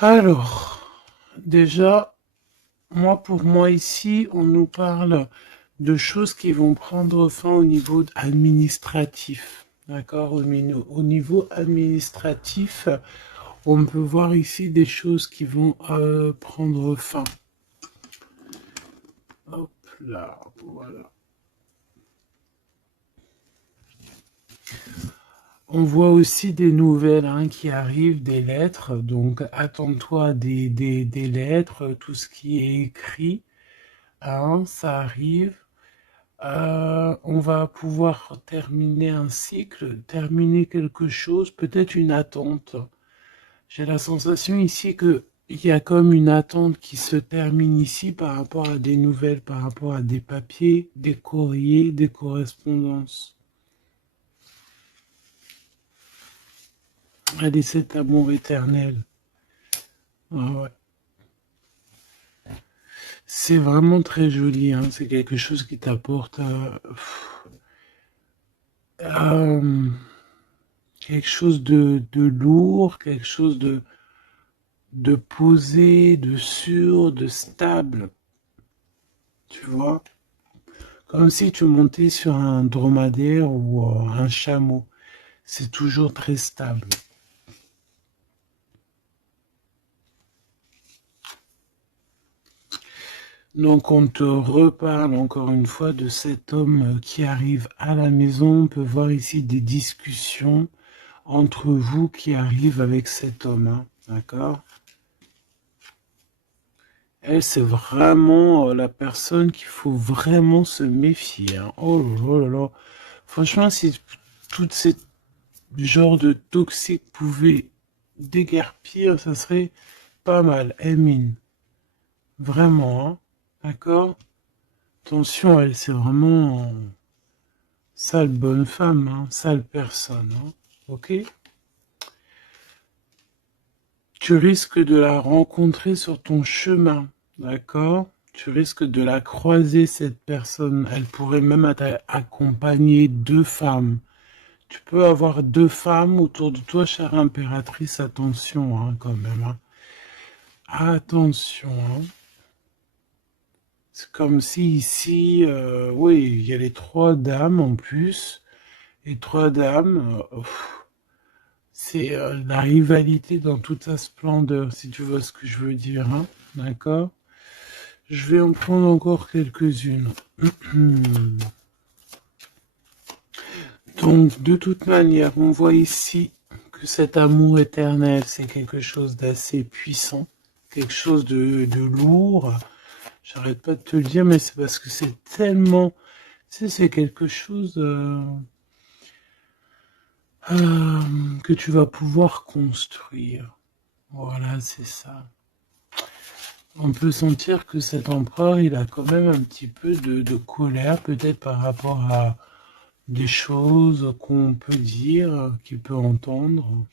Alors, déjà, pour moi ici, on nous parle de choses qui vont prendre fin au niveau administratif. D'accord? Au niveau administratif, on peut voir ici des choses qui vont prendre fin. Hop là, voilà. On voit aussi des nouvelles qui arrivent, des lettres. Donc, attends-toi à des lettres, tout ce qui est écrit. Ça arrive. On va pouvoir terminer un cycle, terminer quelque chose, peut-être une attente. J'ai la sensation ici que il y a comme une attente qui se termine ici par rapport à des nouvelles, par rapport à des papiers, des courriers, des correspondances. Allez, cet amour éternel. Ah ouais. C'est vraiment très joli, hein. C'est quelque chose qui t'apporte euh, quelque chose de lourd, quelque chose de posé, de sûr, de stable, tu vois. Comme si tu montais sur un dromadaire ou un chameau. C'est toujours très stable. Donc on te reparle encore une fois de cet homme qui arrive à la maison. On peut voir ici des discussions entre vous qui arrivent avec cet homme, hein. D'accord? Elle, c'est vraiment la personne qu'il faut vraiment se méfier, hein. Oh là là là. Franchement, si tout ce genre de toxique pouvait déguerpir, ça serait pas mal. Emine. Vraiment, hein. D'accord? Attention, elle, c'est vraiment sale bonne femme, hein. Sale personne, hein. Ok? Tu risques de la rencontrer sur ton chemin. D'accord? Tu risques de la croiser, cette personne. Elle pourrait même accompagner deux femmes. Tu peux avoir deux femmes autour de toi, chère impératrice. Attention, hein, quand même, hein. Attention, hein. C'est comme si ici, oui, il y a les trois dames en plus. Les trois dames, c'est la rivalité dans toute sa splendeur, si tu vois ce que je veux dire, hein. D'accord? Je vais en prendre encore quelques-unes. Donc, de toute manière, on voit ici que cet amour éternel, c'est quelque chose d'assez puissant, quelque chose de lourd. J'arrête pas de te le dire, mais c'est parce que c'est tellement, tu sais, c'est quelque chose que tu vas pouvoir construire. Voilà, c'est ça. On peut sentir que cet empereur, il a quand même un petit peu de colère, peut-être par rapport à des choses qu'on peut dire, qu'il peut entendre.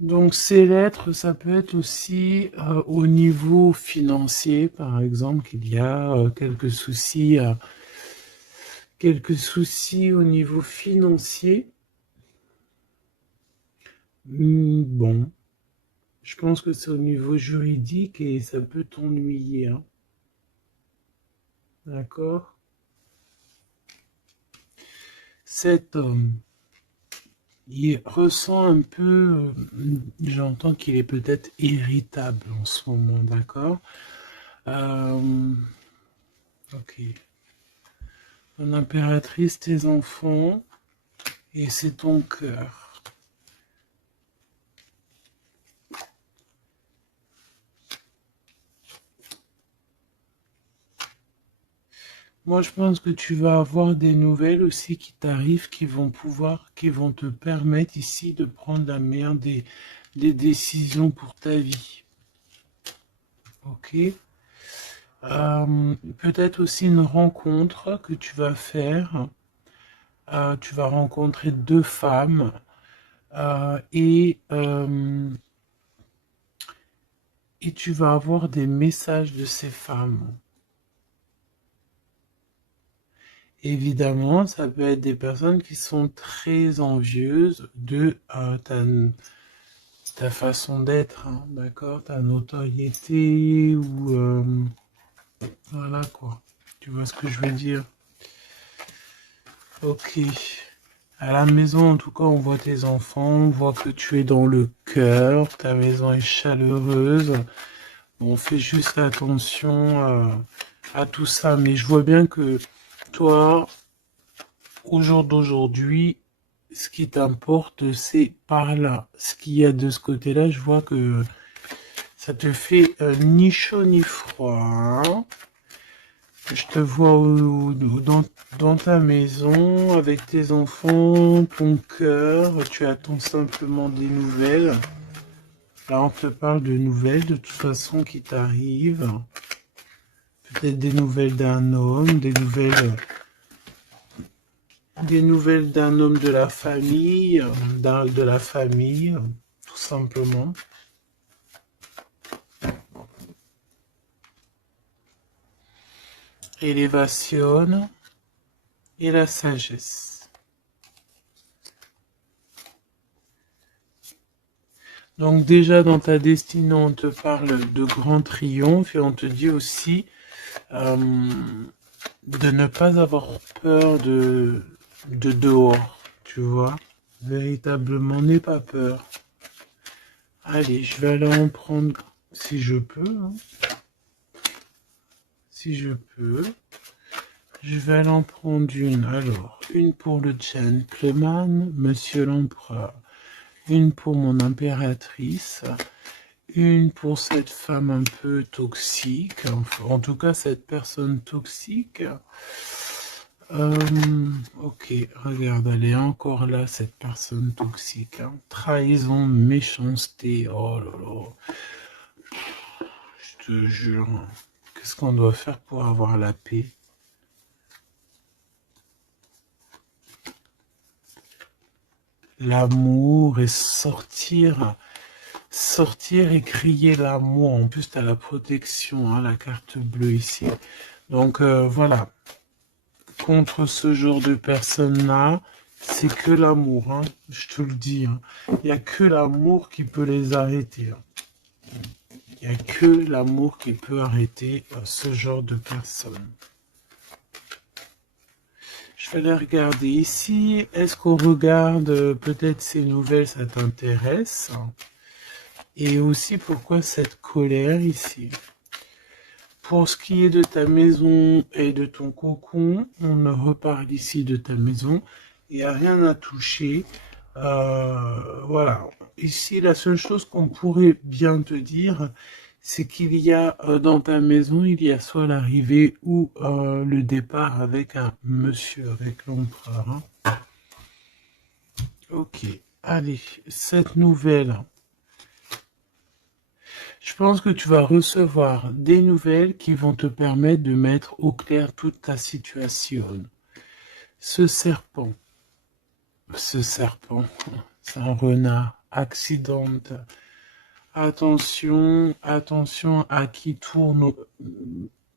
Donc ces lettres, ça peut être aussi au niveau financier, par exemple, qu'il y a quelques soucis au niveau financier. Bon, je pense que c'est au niveau juridique et ça peut t'ennuyer, hein. D'accord? Cet homme, il ressent un peu, j'entends qu'il est peut-être irritable en ce moment, d'accord? Euh, ok. Ton impératrice, tes enfants, et c'est ton cœur. Moi, je pense que tu vas avoir des nouvelles aussi qui t'arrivent, qui vont te permettre ici de prendre la meilleure des décisions pour ta vie. Ok? Peut-être aussi une rencontre que tu vas faire. Tu vas rencontrer deux femmes euh, et, euh, et tu vas avoir des messages de ces femmes. Évidemment, ça peut être des personnes qui sont très envieuses de ta façon d'être, hein, d'accord, ta notoriété ou voilà quoi. Tu vois ce que je veux dire? Ok. À la maison, en tout cas, on voit tes enfants, on voit que tu es dans le cœur, ta maison est chaleureuse. On fait juste attention à tout ça, mais je vois bien que toi, au jour d'aujourd'hui, ce qui t'importe, c'est par là. Ce qu'il y a de ce côté-là, je vois que ça te fait ni chaud ni froid, hein. Je te vois dans ta maison, avec tes enfants, ton cœur, tu attends simplement des nouvelles. Là, on te parle de nouvelles, de toute façon, qui t'arrivent. Peut-être des nouvelles d'un homme, des nouvelles d'un homme de la famille, de la famille, tout simplement. Élévation et la sagesse. Donc déjà dans ta destinée, on te parle de grand triomphe et on te dit aussi euh, de ne pas avoir peur de dehors, tu vois. Véritablement, n'aie pas peur. Allez, je vais aller en prendre si je peux, hein. Si je peux. Je vais aller en prendre une. Alors, une pour le gentleman, monsieur l'empereur. Une pour mon impératrice. Une pour cette femme un peu toxique. En tout cas, cette personne toxique. Ok, regarde, elle est encore là, cette personne toxique, hein. Trahison, méchanceté. Oh là là. Je te jure. Qu'est-ce qu'on doit faire pour avoir la paix? L'amour et sortir et crier l'amour. En plus, tu as la protection, hein, la carte bleue ici. Donc voilà, contre ce genre de personnes-là, c'est que l'amour, hein, je te le dis, hein. Il n'y a que l'amour qui peut les arrêter, hein. Il n'y a que l'amour qui peut arrêter ce genre de personnes. Je vais les regarder ici. Est-ce qu'on regarde peut-être ces nouvelles, ça t'intéresse? Et aussi pourquoi cette colère ici? Pour ce qui est de ta maison et de ton cocon, on reparle ici de ta maison. Il n'y a rien à toucher. Voilà. Ici, la seule chose qu'on pourrait bien te dire, c'est qu'il y a dans ta maison, il y a soit l'arrivée ou le départ avec un monsieur, avec l'empereur, hein. Ok. Allez, cette nouvelle. Je pense que tu vas recevoir des nouvelles qui vont te permettre de mettre au clair toute ta situation. Ce serpent, ce serpent, c'est un renard, accidente. Attention, attention à qui tourne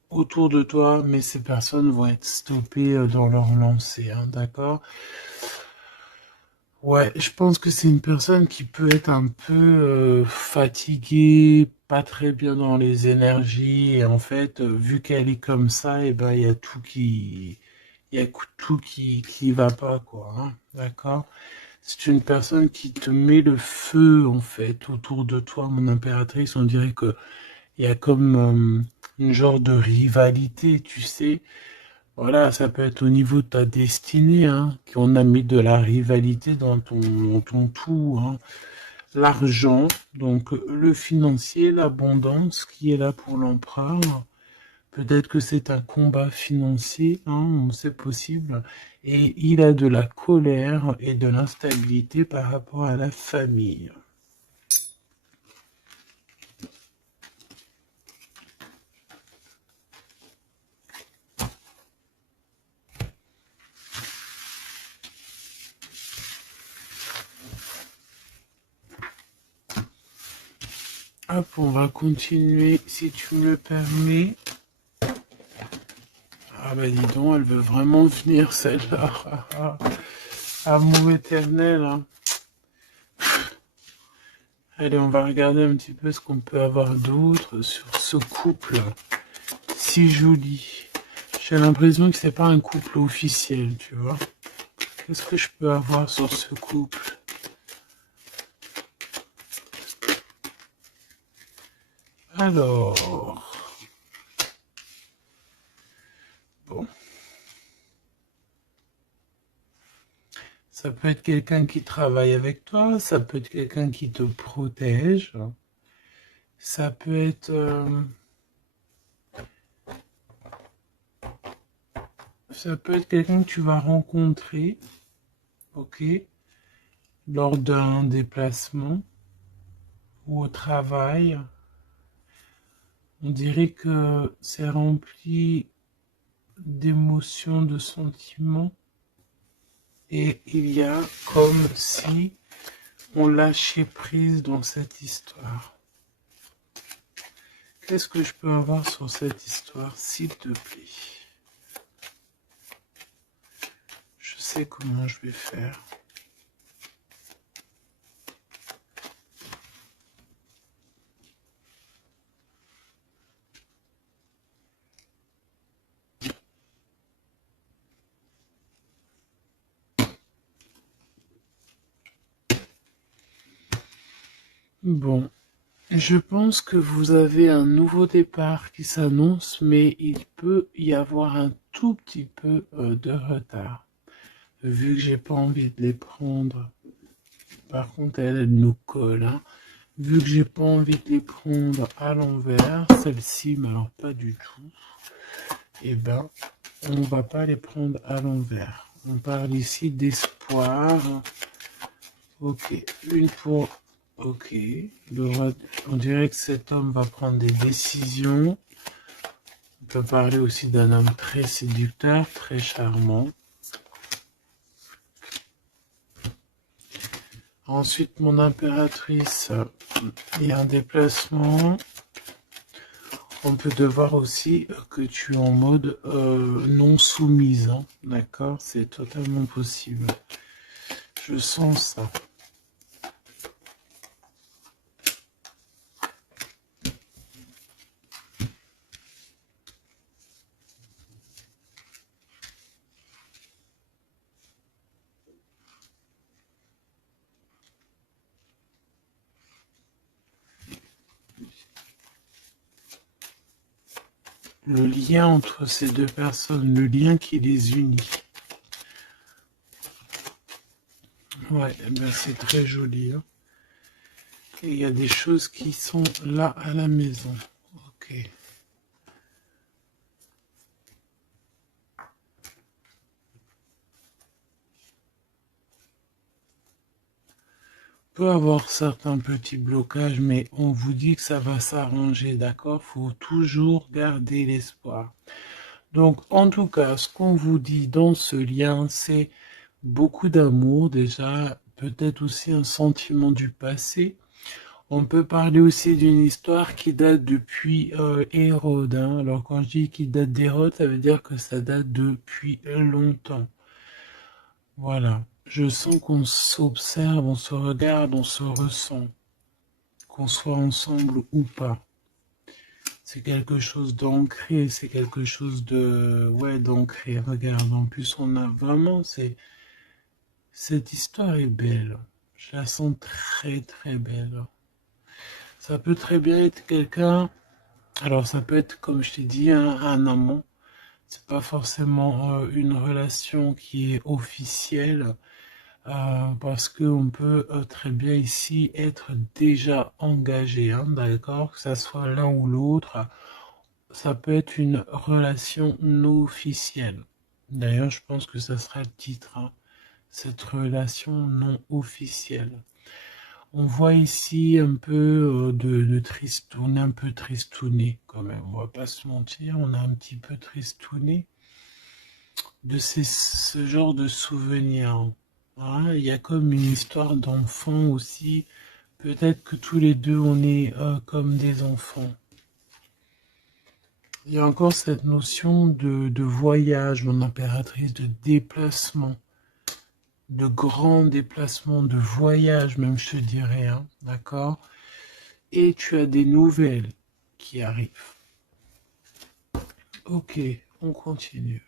autour de toi, mais ces personnes vont être stoppées dans leur lancée, hein, d'accord? Ouais, je pense que c'est une personne qui peut être un peu fatiguée, pas très bien dans les énergies, et en fait, vu qu'elle est comme ça, et ben il y a il y a tout qui va pas, quoi, hein, d'accord? C'est une personne qui te met le feu, en fait, autour de toi, mon impératrice. On dirait que il y a comme une genre de rivalité, tu sais. Voilà, ça peut être au niveau de ta destinée, hein, qu'on a mis de la rivalité dans ton tout, hein. L'argent, donc le financier, l'abondance qui est là pour l'empereur. Peut-être que c'est un combat financier, hein, c'est possible. Et il a de la colère et de l'instabilité par rapport à la famille. Hop, on va continuer, si tu me le permets. Ah bah dis donc, elle veut vraiment venir celle-là. Amour éternel, hein. Allez, on va regarder un petit peu ce qu'on peut avoir d'autre sur ce couple si joli. J'ai l'impression que c'est pas un couple officiel, tu vois. Qu'est-ce que je peux avoir sur ce couple? Alors, bon, ça peut être quelqu'un qui travaille avec toi, ça peut être quelqu'un qui te protège, ça peut être, quelqu'un que tu vas rencontrer, ok, lors d'un déplacement ou au travail. On dirait que c'est rempli d'émotions, de sentiments, et il y a comme si on lâchait prise dans cette histoire. Qu'est-ce que je peux avoir sur cette histoire, s'il te plaît? Je sais comment je vais faire. Bon, je pense que vous avez un nouveau départ qui s'annonce, mais il peut y avoir un tout petit peu de retard. Vu que j'ai pas envie de les prendre. Par contre, elle nous colle, hein. Vu que j'ai pas envie de les prendre à l'envers, celle-ci, mais alors pas du tout, eh ben, on va pas les prendre à l'envers. On parle ici d'espoir. Ok, une pour... Ok, on dirait que cet homme va prendre des décisions. On peut parler aussi d'un homme très séducteur, très charmant. Ensuite, mon impératrice, il y a un déplacement. On peut devoir aussi que tu es en mode non soumise, hein. D'accord? C'est totalement possible. Je sens ça. Le lien entre ces deux personnes, le lien qui les unit. Ouais, eh ben c'est très joli, hein. Et il y a des choses qui sont là à la maison. Ok. On peut avoir certains petits blocages, mais on vous dit que ça va s'arranger, d'accord? Faut toujours garder l'espoir. Donc, en tout cas, ce qu'on vous dit dans ce lien, c'est beaucoup d'amour déjà, peut-être aussi un sentiment du passé. On peut parler aussi d'une histoire qui date depuis Hérode, hein. Alors quand je dis qu'il date d'Hérode, ça veut dire que ça date depuis longtemps. Voilà. Je sens qu'on s'observe, on se regarde, on se ressent, qu'on soit ensemble ou pas. C'est quelque chose d'ancré, c'est quelque chose de... Ouais, d'ancré. Regarde, en plus, on a vraiment... Cette histoire est belle. Je la sens très, très belle. Ça peut très bien être quelqu'un... Alors, ça peut être, comme je t'ai dit, un amant. C'est pas forcément une relation qui est officielle. Parce qu'on peut très bien ici être déjà engagé, hein, d'accord? Que ça soit l'un ou l'autre. Ça peut être une relation non officielle. D'ailleurs, je pense que ça sera le titre, hein, cette relation non officielle. On voit ici un peu de triste, on est un peu tristouné quand même, on va pas se mentir, on est un petit peu tristouné de ce genre de souvenirs, hein. Il y a comme une histoire d'enfant aussi Peut-être que tous les deux, on est comme des enfants. Il y a encore cette notion de voyage, mon impératrice, de déplacement, de grand déplacement, de voyage même, je te dirais, hein, d'accord? Et tu as des nouvelles qui arrivent. Ok, on continue.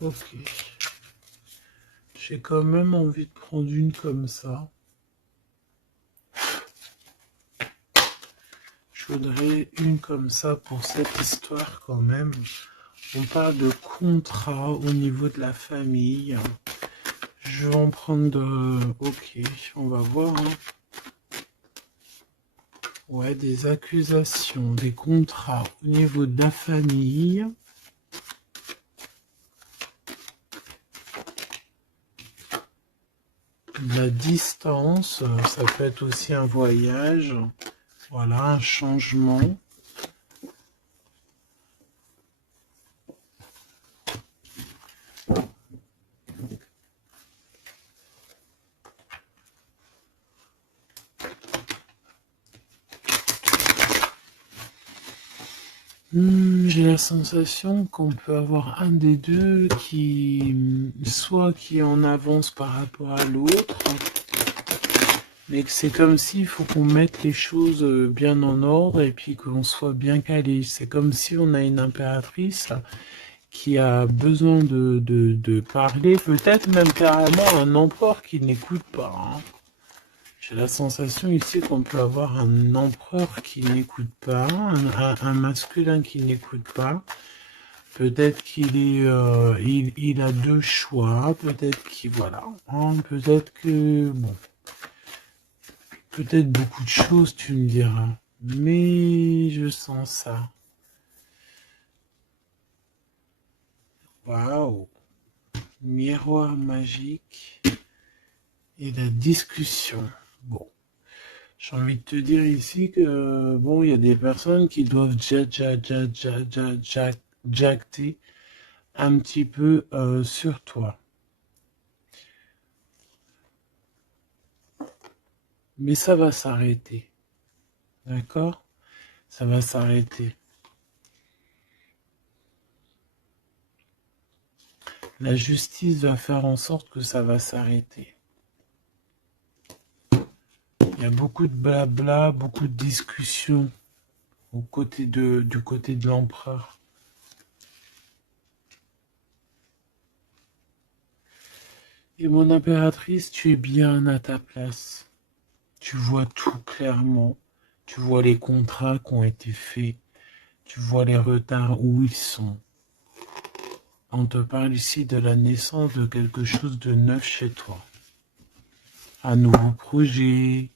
Ok. J'ai quand même envie de prendre une comme ça. Je voudrais une comme ça pour cette histoire quand même. On parle de contrat au niveau de la famille. Je vais en prendre... Ok, on va voir. Hein. Ouais, des accusations, des contrats au niveau de la famille. La distance, ça peut être aussi un voyage. Voilà, un changement. J'ai la sensation qu'on peut avoir un des deux qui, soit qui est en avance par rapport à l'autre, mais que c'est comme s'il faut qu'on mette les choses bien en ordre et puis qu'on soit bien calé. C'est comme si on a une impératrice qui a besoin de parler, peut-être même carrément un empereur qui n'écoute pas. Hein. J'ai la sensation ici qu'on peut avoir un empereur qui n'écoute pas, un masculin qui n'écoute pas. Peut-être qu'il est, il a deux choix. Peut-être qu'il voilà. Hein, peut-être que bon, peut-être beaucoup de choses, tu me diras. Mais je sens ça. Waouh, miroir magique et la discussion. Bon. J'ai envie de te dire ici que, bon, il y a des personnes qui doivent jacter un petit peu sur toi. Mais ça va s'arrêter. D'accord? Ça va s'arrêter. La justice va faire en sorte que ça va s'arrêter. Il y a beaucoup de blabla, beaucoup de discussions du côté de l'empereur. Et mon impératrice, tu es bien à ta place. Tu vois tout clairement. Tu vois les contrats qui ont été faits. Tu vois les retards où ils sont. On te parle ici de la naissance de quelque chose de neuf chez toi. Un nouveau projet,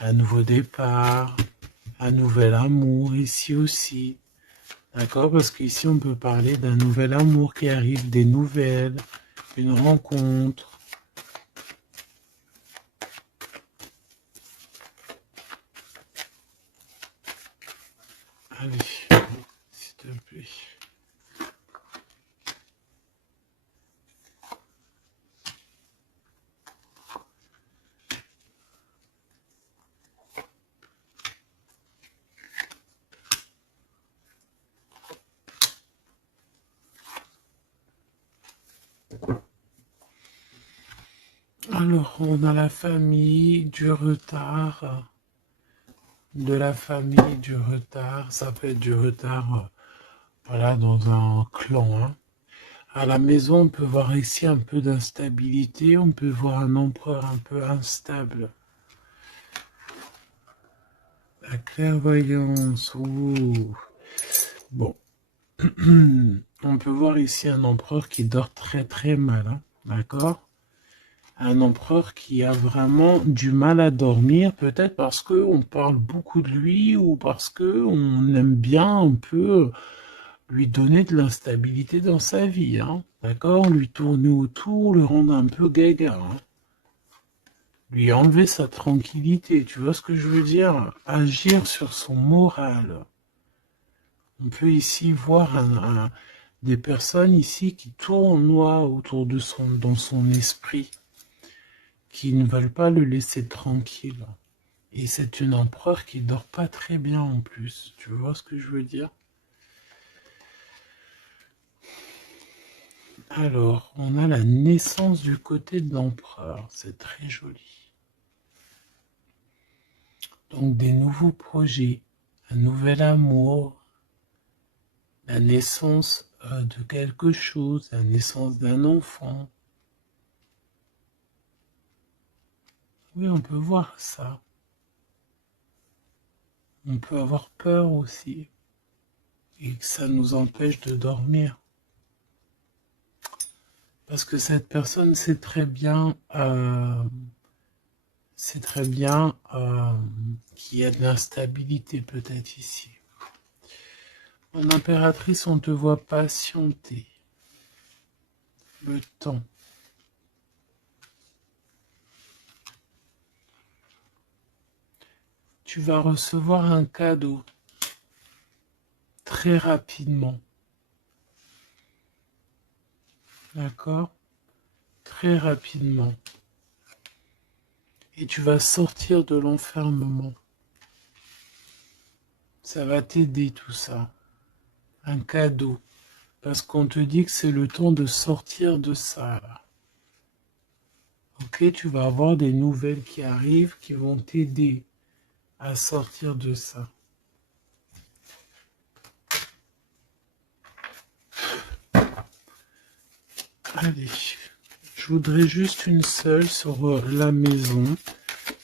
un nouveau départ, un nouvel amour ici aussi. D'accord? Parce qu'ici, on peut parler d'un nouvel amour qui arrive, des nouvelles, une rencontre. Allez, s'il te plaît. Alors, on a la famille, du retard, de la famille, du retard. Ça peut être du retard, voilà, dans un clan. Hein. À la maison, on peut voir ici un peu d'instabilité. On peut voir un empereur un peu instable. La clairvoyance. Ouh. Bon. On peut voir ici un empereur qui dort très très mal. Hein. D'accord? Un empereur qui a vraiment du mal à dormir, peut-être parce qu'on parle beaucoup de lui ou parce qu'on aime bien un peu lui donner de l'instabilité dans sa vie, hein, d'accord? Lui tourner autour, le rendre un peu gaga, hein. Lui enlever sa tranquillité, tu vois ce que je veux dire? Agir sur son moral. On peut ici voir des personnes ici qui tournoient autour de dans son esprit, qui ne veulent pas le laisser tranquille. Et c'est une empereur qui dort pas très bien en plus. Tu vois ce que je veux dire? Alors, on a la naissance du côté de l'empereur. C'est très joli. Donc, des nouveaux projets, un nouvel amour, la naissance de quelque chose, la naissance d'un enfant. Oui, on peut voir ça. On peut avoir peur aussi. Et que ça nous empêche de dormir. Parce que cette personne sait très bien qu'il y a de l'instabilité peut-être ici. Mon impératrice, on te voit patienter. Le temps. Tu vas recevoir un cadeau très rapidement. D'accord? Très rapidement. Et tu vas sortir de l'enfermement. Ça va t'aider tout ça. Un cadeau. Parce qu'on te dit que c'est le temps de sortir de ça, là. Ok, tu vas avoir des nouvelles qui arrivent qui vont t'aider à sortir de ça. Allez, je voudrais juste une seule sur la maison,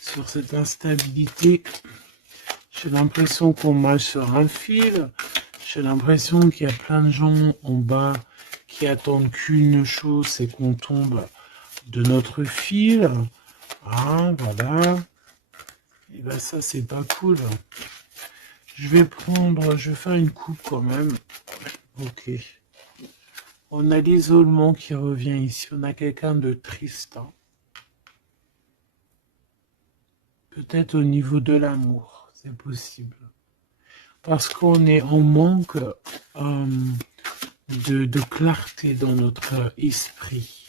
sur cette instabilité. J'ai l'impression qu'on marche sur un fil. J'ai l'impression qu'il y a plein de gens en bas qui attendent qu'une chose, c'est qu'on tombe de notre fil. Ah, voilà. Et ben ça, c'est pas cool. Je vais faire une coupe quand même. Ok. On a l'isolement qui revient ici. On a quelqu'un de triste. Hein. Peut-être au niveau de l'amour, c'est possible. Parce qu'on est en manque de clarté dans notre esprit.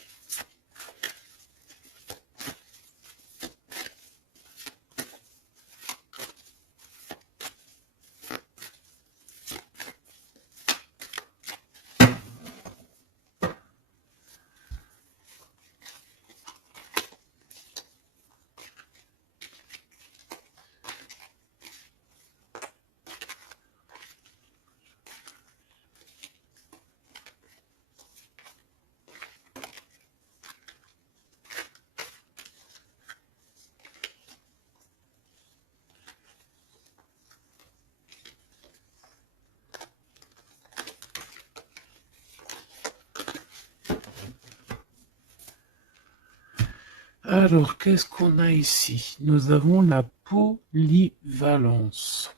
Alors, qu'est-ce qu'on a ici? Nous avons la polyvalence.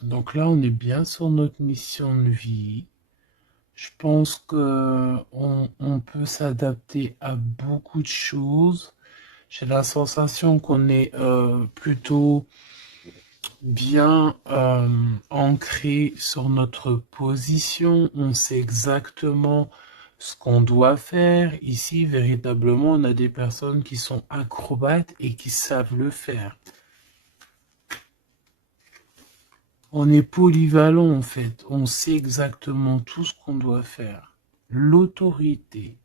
Donc là, on est bien sur notre mission de vie. Je pense que on peut s'adapter à beaucoup de choses. J'ai la sensation qu'on est plutôt bien ancré sur notre position. On sait exactement ce qu'on doit faire. Ici, véritablement, on a des personnes qui sont acrobates et qui savent le faire. On est polyvalent en fait. On sait exactement tout ce qu'on doit faire. L'autorité.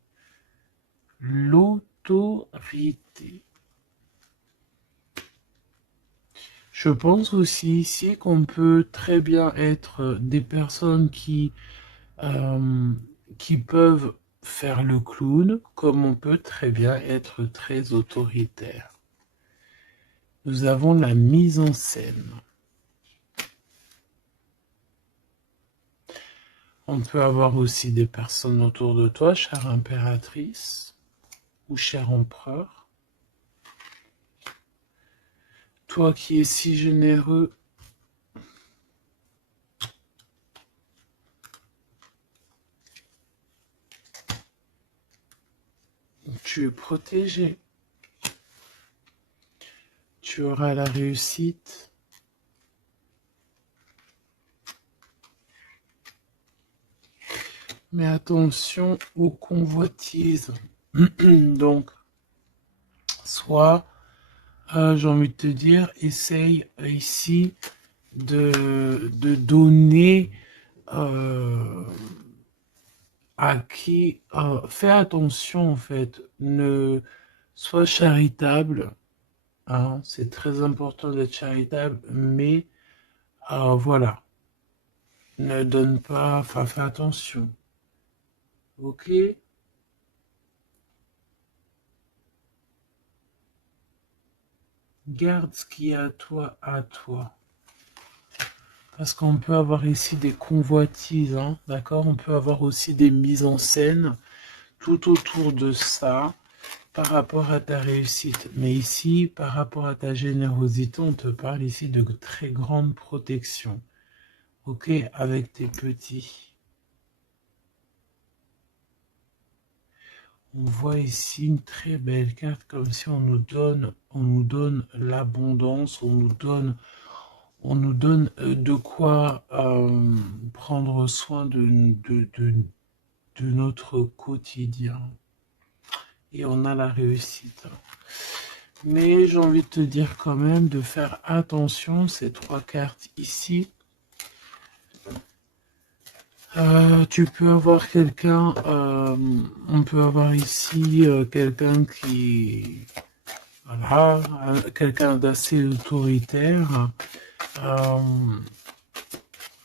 L'autorité. Je pense aussi ici qu'on peut très bien être des personnes euh, qui peuvent faire le clown, comme on peut très bien être très autoritaire. Nous avons la mise en scène. On peut avoir aussi des personnes autour de toi, chère impératrice ou cher empereur. Toi qui es si généreux, tu es protégé. Tu auras la réussite. Mais attention aux convoitises. Donc, soit, j'ai envie de te dire, essaye ici de donner à qui... fais attention, en fait. Ne sois charitable. Hein, c'est très important d'être charitable, mais voilà. Ne donne pas... Enfin, fais attention. Ok? Garde ce qui est à toi, à toi. Parce qu'on peut avoir ici des convoitises, hein, d'accord? On peut avoir aussi des mises en scène tout autour de ça par rapport à ta réussite. Mais ici, par rapport à ta générosité, on te parle ici de très grande protection. Ok? Avec tes petits. On voit ici une très belle carte, comme si on nous donne l'abondance, on nous donne de quoi prendre soin de notre quotidien. Et on a la réussite. Mais j'ai envie de te dire quand même de faire attention, ces trois cartes ici. Tu peux avoir quelqu'un, on peut avoir ici quelqu'un qui, voilà, quelqu'un d'assez autoritaire, euh,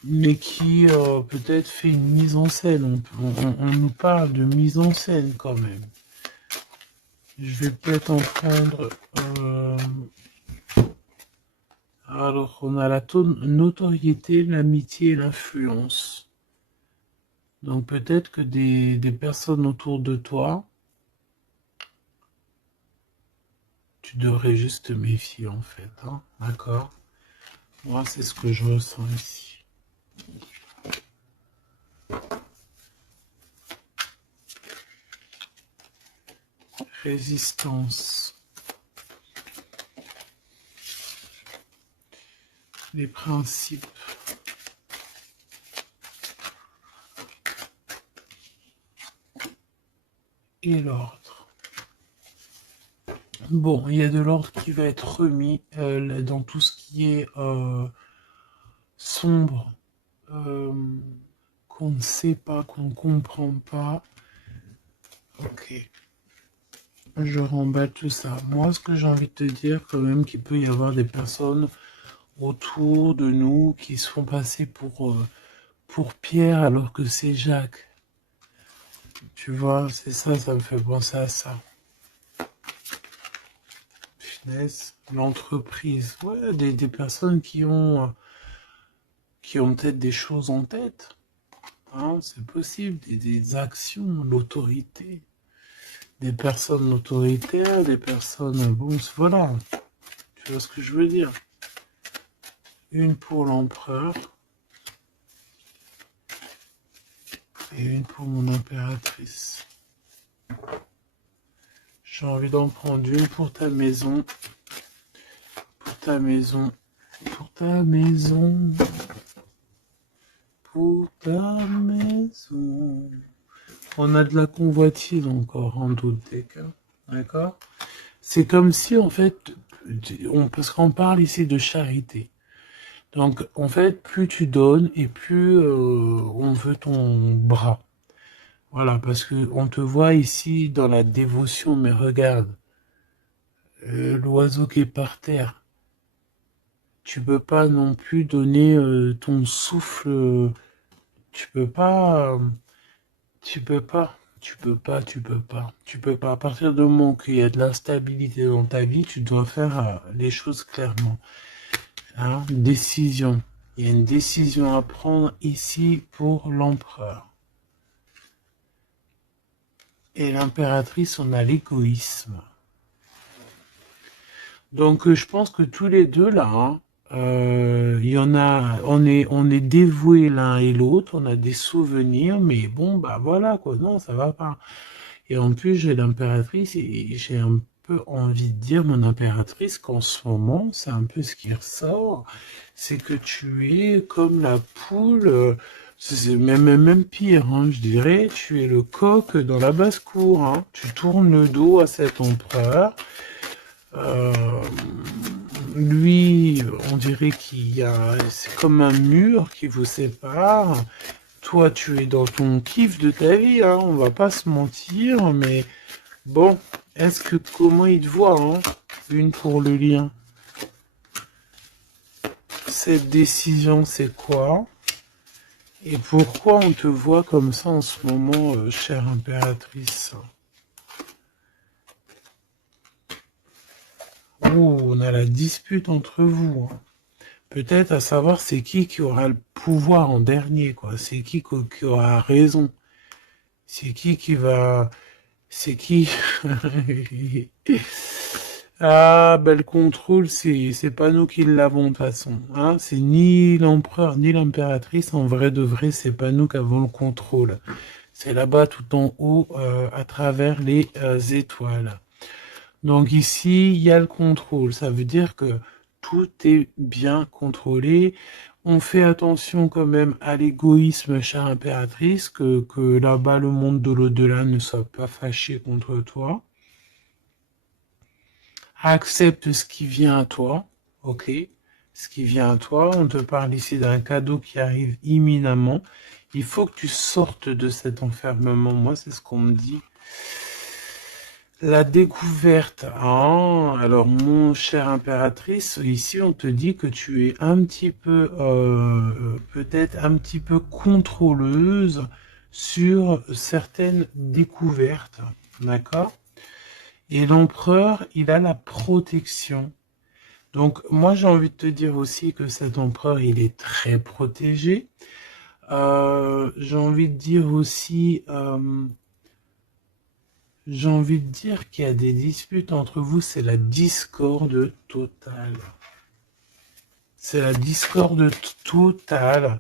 mais qui peut-être fait une mise en scène. On nous parle de mise en scène quand même. Je vais peut-être en prendre... alors, on a la notoriété, l'amitié et l'influence. Donc peut-être que des personnes autour de toi, tu devrais juste te méfier en fait. Hein, d'accord? Moi, c'est ce que je ressens ici. Résistance. Les principes. Et l'ordre. Bon, il y a de l'ordre qui va être remis dans tout ce qui est sombre, qu'on ne sait pas, qu'on ne comprend pas. Ok. Je remballe tout ça. Moi, ce que j'ai envie de te dire, quand même, qu'il peut y avoir des personnes autour de nous qui se font passer pour Pierre alors que c'est Jacques. Tu vois, c'est ça, ça me fait penser à ça. Finesse, l'entreprise. Ouais, des personnes qui ont peut-être des choses en tête. Hein, c'est possible, des actions, l'autorité. Des personnes autoritaires, des personnes... Bon, voilà. Tu vois ce que je veux dire? Une pour l'empereur. Et une pour mon impératrice. J'ai envie d'en prendre une pour ta maison. Pour ta maison. Pour ta maison. Pour ta maison. On a de la convoitise encore en doute des cas. D'accord? C'est comme si en fait, parce qu'on parle ici de charité. Donc en fait, plus tu donnes et plus on veut ton bras. Voilà, parce que on te voit ici dans la dévotion, mais regarde, l'oiseau qui est par terre, tu peux pas non plus donner ton souffle, tu peux pas, tu peux pas, tu peux pas, tu peux pas, tu peux pas. À partir du moment qu'il y a de l'instabilité dans ta vie, tu dois faire les choses clairement. Hein, décision. Il y a une décision à prendre ici pour l'empereur. Et l'impératrice, on a l'égoïsme. Donc je pense que tous les deux là, hein, il y en a, on est dévoués l'un et l'autre, on a des souvenirs, mais bon bah voilà quoi, non ça va pas. Et en plus j'ai l'impératrice et j'ai un peu envie de dire mon impératrice qu'en ce moment c'est un peu ce qui ressort, c'est que tu es comme la poule C'est même pire, hein, je dirais, tu es le coq dans la basse-cour, hein. Tu tournes le dos à cet empereur. Euh, Lui, on dirait qu'il y a, c'est comme un mur qui vous sépare. Toi, tu es dans ton kiff de ta vie, hein, on va pas se mentir, mais bon, comment il te voit, hein, une pour le lien. Cette décision, c'est quoi? Et pourquoi on te voit comme ça en ce moment, chère impératrice? Oh, on a la dispute entre vous, hein. Peut-être à savoir c'est qui aura le pouvoir en dernier, quoi. C'est qui aura raison. C'est qui va... C'est qui... Ah, ben le contrôle, c'est pas nous qui l'avons de toute façon. Hein. C'est ni l'empereur ni l'impératrice. En vrai de vrai, c'est pas nous qui avons le contrôle. C'est là-bas tout en haut, à travers les étoiles. Donc ici, il y a le contrôle. Ça veut dire que tout est bien contrôlé. On fait attention quand même à l'égoïsme, chère impératrice, que là-bas, le monde de l'au-delà ne soit pas fâché contre toi. Accepte ce qui vient à toi, ok? Ce qui vient à toi. On te parle ici d'un cadeau qui arrive imminemment. Il faut que tu sortes de cet enfermement. Moi, c'est ce qu'on me dit. La découverte. Ah, alors, mon cher impératrice, ici, on te dit que tu es un petit peu, peut-être un petit peu contrôleuse sur certaines découvertes. D'accord? Et l'empereur, il a la protection. Donc, moi, j'ai envie de te dire aussi que cet empereur, il est très protégé. J'ai envie de dire aussi, j'ai envie de dire qu'il y a des disputes entre vous, c'est la discorde totale. C'est la discorde totale.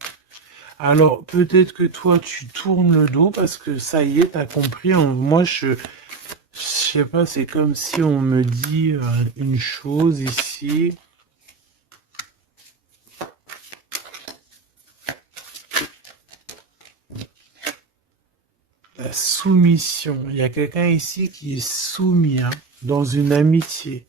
Alors, peut-être que toi, tu tournes le dos parce que ça y est, t'as compris. Moi, je sais pas, c'est comme si on me dit une chose ici. La soumission. Il y a quelqu'un ici qui est soumis, hein, dans une amitié.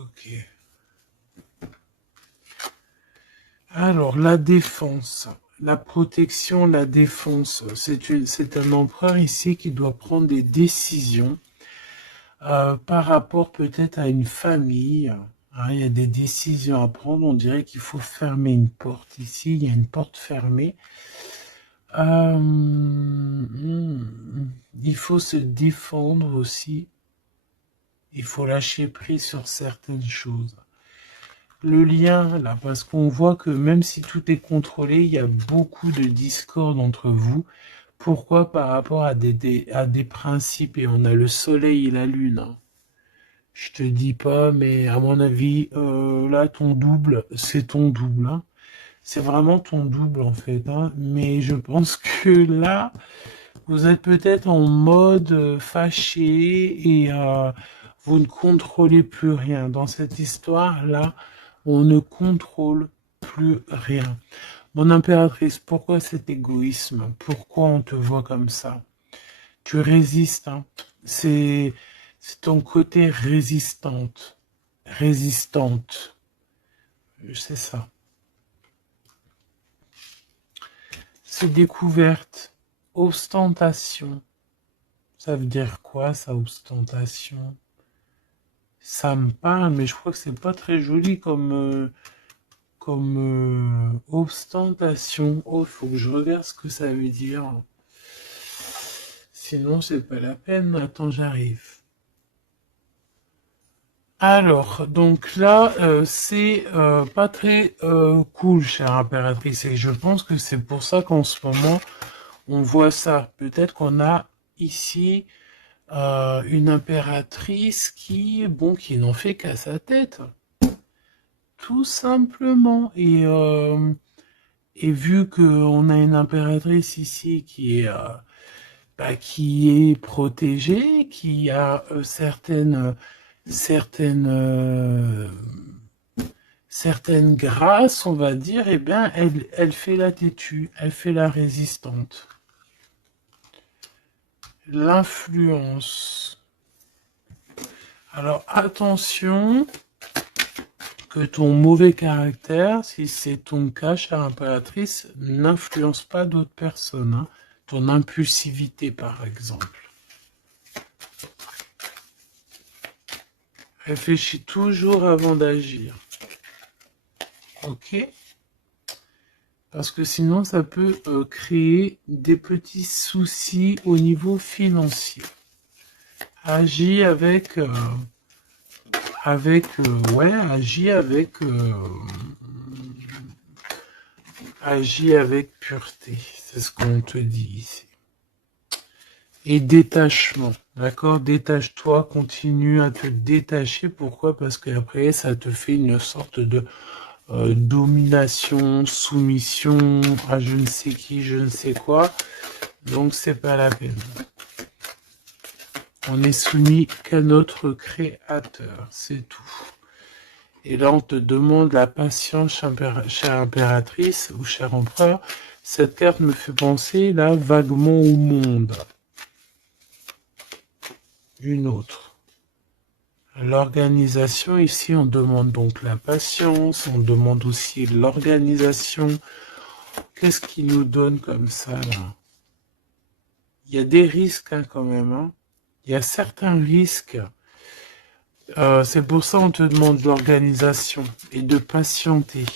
Ok. Alors, la défense. La protection, la défense. C'est un empereur ici qui doit prendre des décisions par rapport peut-être à une famille. Hein, il y a des décisions à prendre. On dirait qu'il faut fermer une porte ici. Il y a une porte fermée. Il faut se défendre aussi. Il faut lâcher prise sur certaines choses. Le lien, là, parce qu'on voit que même si tout est contrôlé, il y a beaucoup de discorde entre vous. Pourquoi? Par rapport à des principes. Et on a le soleil et la lune. Hein. Je te dis pas, mais à mon avis, là, ton double, c'est ton double. Hein. C'est vraiment ton double, en fait. Hein. Mais je pense que là, vous êtes peut-être en mode fâché et vous ne contrôlez plus rien. Dans cette histoire-là, on ne contrôle plus rien. Mon impératrice, pourquoi cet égoïsme? Pourquoi on te voit comme ça? Tu résistes, hein. C'est ton côté résistante. Résistante. C'est ça. C'est découverte. Ostentation. Ça veut dire quoi, ça, ostentation? Ça me parle, mais je crois que c'est pas très joli comme ostentation. Oh, il faut que je regarde ce que ça veut dire. Sinon, c'est pas la peine. Attends, j'arrive. Alors, donc là, c'est pas très cool, chère impératrice, et je pense que c'est pour ça qu'en ce moment, on voit ça. Peut-être qu'on a ici une impératrice qui n'en fait qu'à sa tête, tout simplement. Et vu qu'on a une impératrice ici qui est protégée, qui a certaines grâces, on va dire, eh bien, elle fait la têtue, elle fait la résistante. L'influence. Alors, attention que ton mauvais caractère, si c'est ton cas, chère impératrice, n'influence pas d'autres personnes. Hein. Ton impulsivité, par exemple. Réfléchis toujours avant d'agir. Ok? Parce que sinon, ça peut créer des petits soucis au niveau financier. Agis agis avec pureté. C'est ce qu'on te dit ici. Et détachement, d'accord? Détache-toi, continue à te détacher. Pourquoi? Parce qu'après, ça te fait une sorte de domination, soumission à je ne sais qui, je ne sais quoi. Donc, c'est pas la peine. On est soumis qu'à notre créateur, c'est tout. Et là, on te demande la patience, chère impératrice ou cher empereur. Cette carte me fait penser là vaguement au monde. Une autre. L'organisation, ici, on demande donc la patience, on demande aussi l'organisation. Qu'est-ce qui nous donne comme ça, là? Il y a des risques, hein, quand même. Hein. Il y a certains risques. C'est pour ça qu'on te demande l'organisation et de patienter.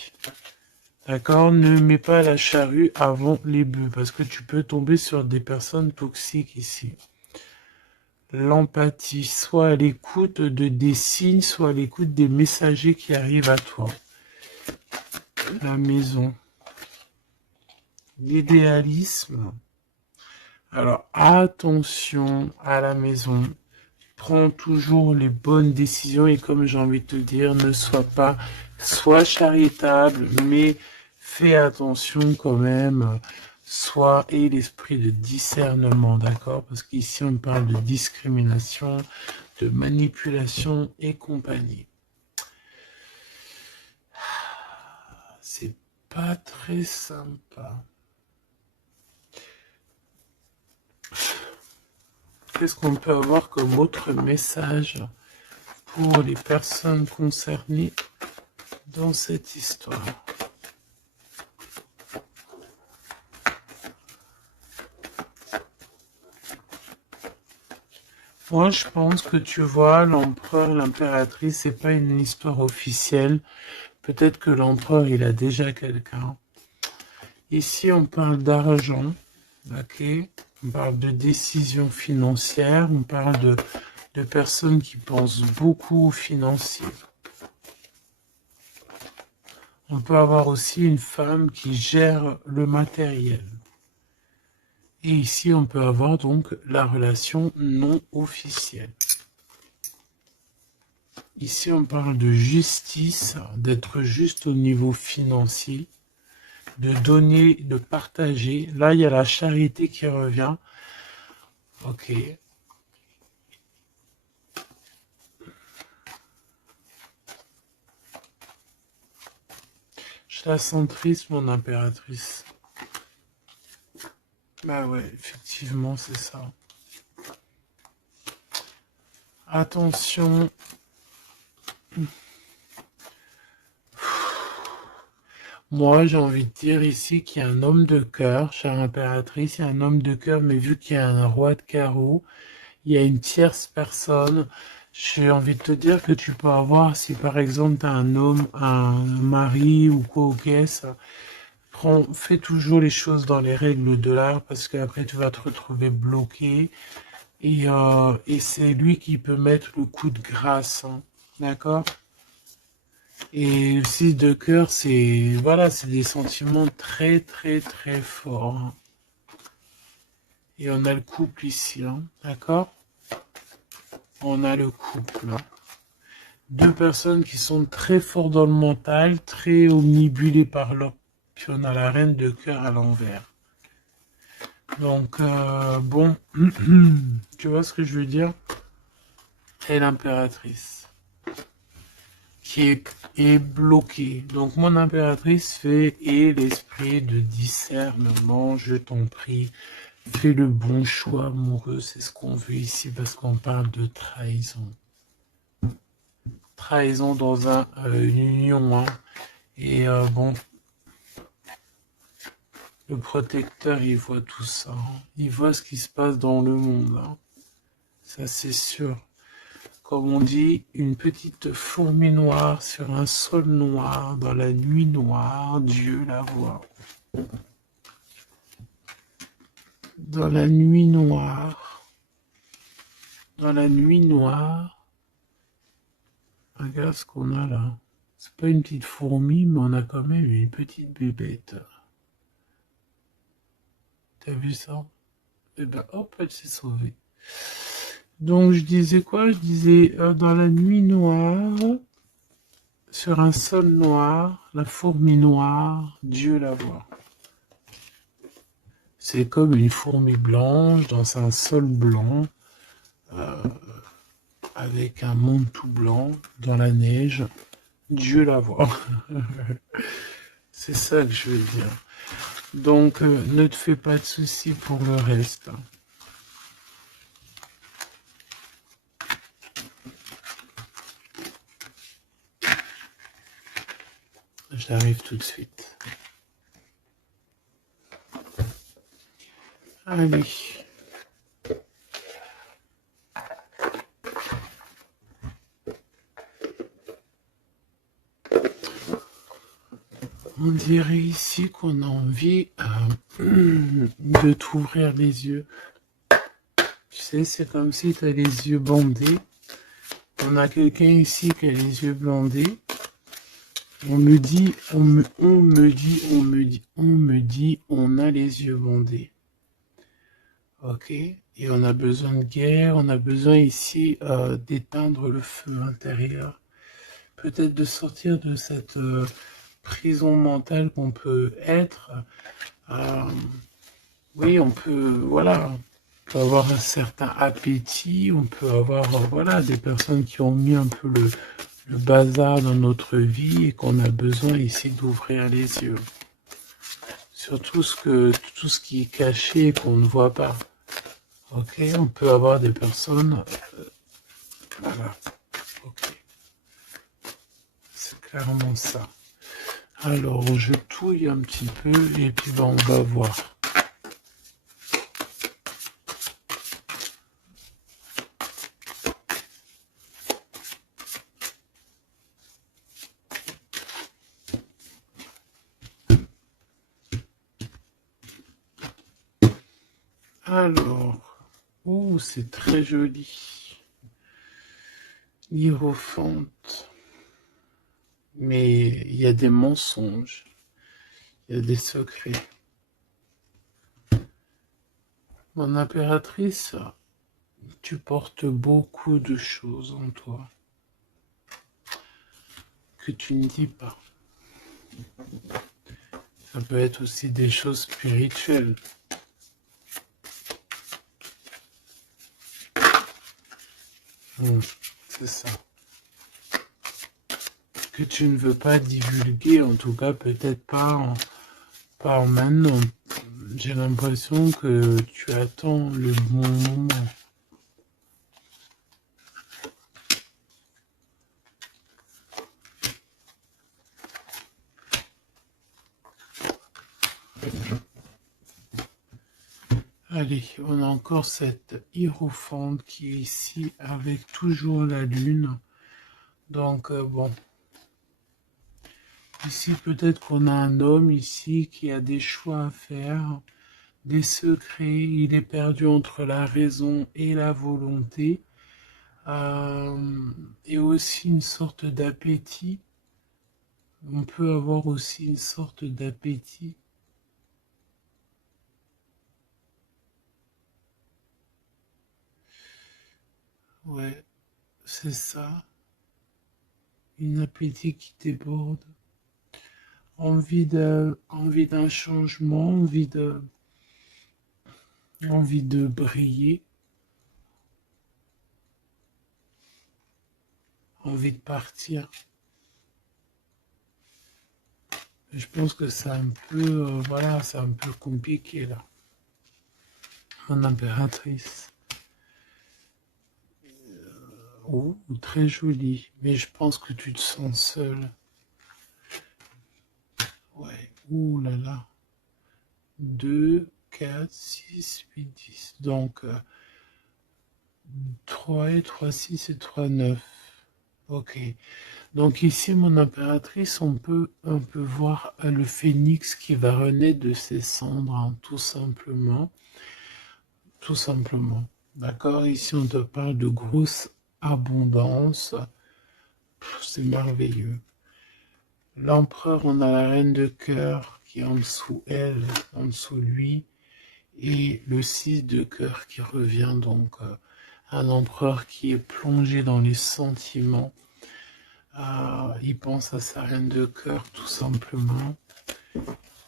D'accord? Ne mets pas la charrue avant les bœufs, parce que tu peux tomber sur des personnes toxiques ici. L'empathie, soit à l'écoute des signes, soit à l'écoute des messagers qui arrivent à toi. La maison. L'idéalisme. Alors, attention à la maison. Prends toujours les bonnes décisions et comme j'ai envie de te dire, ne sois charitable, mais fais attention quand même. Aie l'esprit de discernement, d'accord? Parce qu'ici, on parle de discrimination, de manipulation et compagnie. C'est pas très sympa. Qu'est-ce qu'on peut avoir comme autre message pour les personnes concernées dans cette histoire? Moi, je pense que tu vois, l'empereur, l'impératrice, c'est pas une histoire officielle. Peut-être que l'empereur, il a déjà quelqu'un. Ici, on parle d'argent, ok? On parle de décisions financières, on parle de personnes qui pensent beaucoup aux financiers. On peut avoir aussi une femme qui gère le matériel. Et ici, on peut avoir donc la relation non officielle. Ici, on parle de justice, d'être juste au niveau financier, de donner, de partager. Là, il y a la charité qui revient. Ok. Je la sens triste, mon impératrice. Bah ouais, effectivement, c'est ça. Attention. Moi, j'ai envie de dire ici qu'il y a un homme de cœur, chère impératrice, il y a un homme de cœur, mais vu qu'il y a un roi de carreau, il y a une tierce personne. J'ai envie de te dire que tu peux avoir, si par exemple tu as un homme, un mari ou quoi au caisse, fais toujours les choses dans les règles de l'art parce qu'après tu vas te retrouver bloqué et c'est lui qui peut mettre le coup de grâce, hein. D'accord? Et aussi de cœur, c'est voilà, c'est des sentiments très très très forts. Hein. Et on a le couple ici, hein. D'accord? On a le couple. Hein. Deux personnes qui sont très fortes dans le mental, très omnibulées par leur... Puis on a la reine de cœur à l'envers. Donc, bon, tu vois ce que je veux dire? Et l'impératrice qui est bloquée. Donc, mon impératrice fait et l'esprit de discernement, je t'en prie, fais le bon choix amoureux, c'est ce qu'on veut ici parce qu'on parle de trahison. Trahison dans une union, hein. Et bon, le protecteur, il voit tout ça, hein. Il voit ce qui se passe dans le monde, hein. Ça, c'est sûr. Comme on dit, une petite fourmi noire sur un sol noir, dans la nuit noire, Dieu la voit. Dans la nuit noire, dans la nuit noire, regarde ce qu'on a là. C'est pas une petite fourmi, mais on a quand même une petite bébête. T'as vu ça? Et ben hop, elle s'est sauvée. Donc je disais quoi? Je disais dans la nuit noire, sur un sol noir, la fourmi noire, Dieu la voit. C'est comme une fourmi blanche dans un sol blanc, euh, avec un monde tout blanc dans la neige. Dieu la voit. C'est ça que je veux dire. Donc ne te fais pas de soucis pour le reste. J'arrive tout de suite. Allez. On dirait ici qu'on a envie de t'ouvrir les yeux. Tu sais, c'est comme si tu as les yeux bandés. On a quelqu'un ici qui a les yeux bandés. On me dit, on a les yeux bandés. Ok? Et on a besoin de guerre, on a besoin ici d'éteindre le feu intérieur. Peut-être de sortir de cette prison mentale qu'on peut être. Euh, oui, on peut, voilà, on peut avoir un certain appétit, on peut avoir, voilà, des personnes qui ont mis un peu le bazar dans notre vie et qu'on a besoin ici d'ouvrir les yeux. Sur tout ce qui est caché et qu'on ne voit pas. Ok, on peut avoir des personnes, voilà, ok, c'est clairement ça. Alors, je touille un petit peu et puis ben, on va voir. Alors, oh, c'est très joli. Hiérophante. Mais il y a des mensonges, il y a des secrets. Mon impératrice, tu portes beaucoup de choses en toi que tu ne dis pas. Ça peut être aussi des choses spirituelles. C'est ça. Que tu ne veux pas divulguer, en tout cas peut-être pas en maintenant. J'ai l'impression que tu attends le bon moment. Allez, on a encore cette hiérophante qui est ici avec toujours la lune. Donc bon, ici peut-être qu'on a un homme ici qui a des choix à faire, des secrets, il est perdu entre la raison et la volonté, et aussi une sorte d'appétit. On peut avoir aussi une sorte d'appétit. Ouais, c'est ça. Une appétit qui déborde. Envie d'un changement, envie de... envie de briller, envie de partir. Je pense que c'est un peu, voilà, c'est un peu compliqué là. Mon impératrice. Oh, très jolie. Mais je pense que tu te sens seule. Ouais. Ouh là là. 2, 4, 6, 8, 10. Donc, 3 et 3, 6 et 3, 9. Ok. Donc ici, mon impératrice, on peut voir le phénix qui va renaître de ses cendres, hein, tout simplement. Tout simplement. D'accord? Ici, on te parle de grosse abondance. C'est merveilleux. L'empereur, on a la reine de cœur qui est en dessous elle, en dessous lui, et le 6 de cœur qui revient, donc un empereur qui est plongé dans les sentiments. Il pense à sa reine de cœur tout simplement.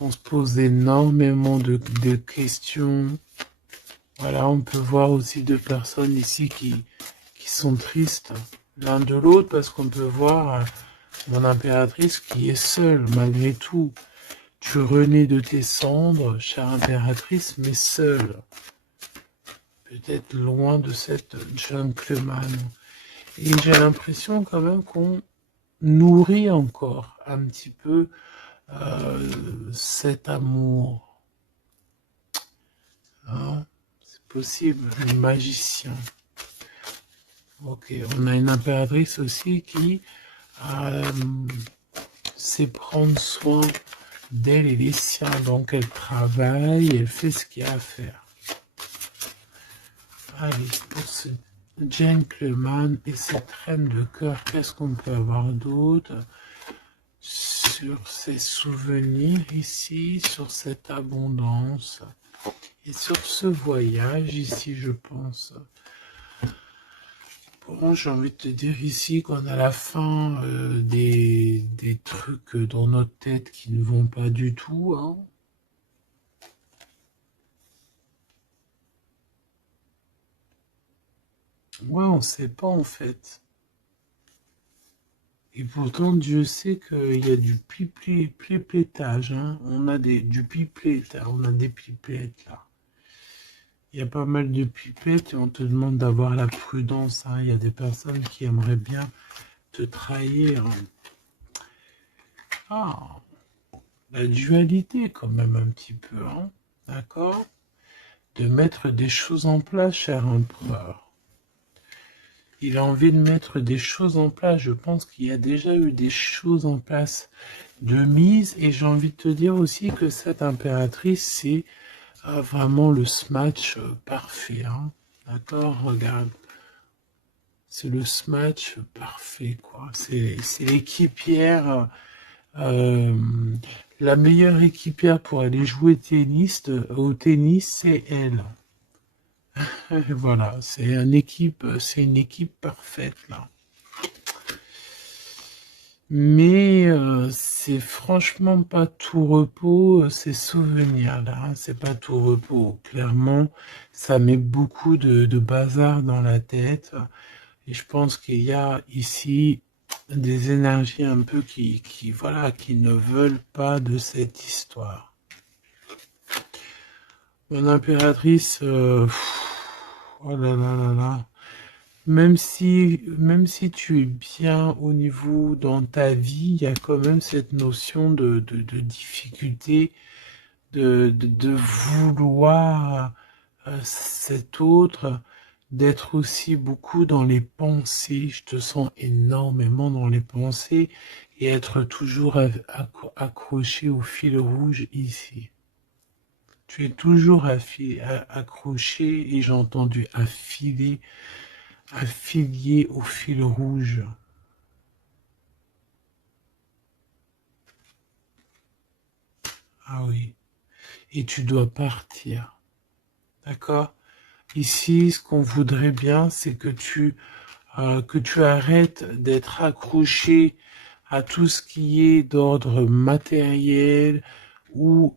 On se pose énormément de questions. Voilà, on peut voir aussi deux personnes ici qui sont tristes l'un de l'autre parce qu'on peut voir mon impératrice qui est seule malgré tout. Tu renais de tes cendres, chère impératrice, mais seule. Peut-être loin de cette gentleman. Et j'ai l'impression quand même qu'on nourrit encore un petit peu cet amour. Hein, c'est possible, le magicien. Ok, on a une impératrice aussi qui sait prendre soin d'elle et des siens. Donc elle travaille, elle fait ce qu'il y a à faire. Allez, pour ce gentleman et cette reine de cœur, qu'est-ce qu'on peut avoir d'autre sur ces souvenirs ici, sur cette abondance et sur ce voyage ici, je pense. Bon, j'ai envie de te dire ici qu'on a la fin des trucs dans notre tête qui ne vont pas du tout. Hein. Ouais, on sait pas en fait. Et pourtant, Dieu sait qu'il y a du piplettage. Hein. On a du pipelette, on a des pipettes là. Il y a pas mal de pipettes et on te demande d'avoir la prudence. Hein. Il y a des personnes qui aimeraient bien te trahir. Ah, la dualité quand même un petit peu. Hein. D'accord? De mettre des choses en place, cher empereur. Il a envie de mettre des choses en place. Je pense qu'il y a déjà eu des choses en place de mise. Et j'ai envie de te dire aussi que cette impératrice, c'est vraiment le smash parfait. Hein. D'accord? Regarde. C'est le smash parfait, quoi. C'est l'équipière, la meilleure équipière pour aller jouer au tennis, c'est elle. Voilà, c'est une équipe parfaite là. Mais c'est franchement pas tout repos, ces souvenirs-là. Hein, c'est pas tout repos. Clairement, ça met beaucoup de bazar dans la tête. Et je pense qu'il y a ici des énergies un peu voilà, qui ne veulent pas de cette histoire. Mon impératrice, oh là là là là. Même si tu es bien au niveau dans ta vie, il y a quand même cette notion de difficulté, de vouloir cet autre, d'être aussi beaucoup dans les pensées. Je te sens énormément dans les pensées et être toujours accroché au fil rouge ici. Tu es toujours accroché et j'ai entendu affilié au fil rouge. Ah oui. Et tu dois partir. D'accord? Ici, ce qu'on voudrait bien, c'est que tu arrêtes d'être accroché à tout ce qui est d'ordre matériel ou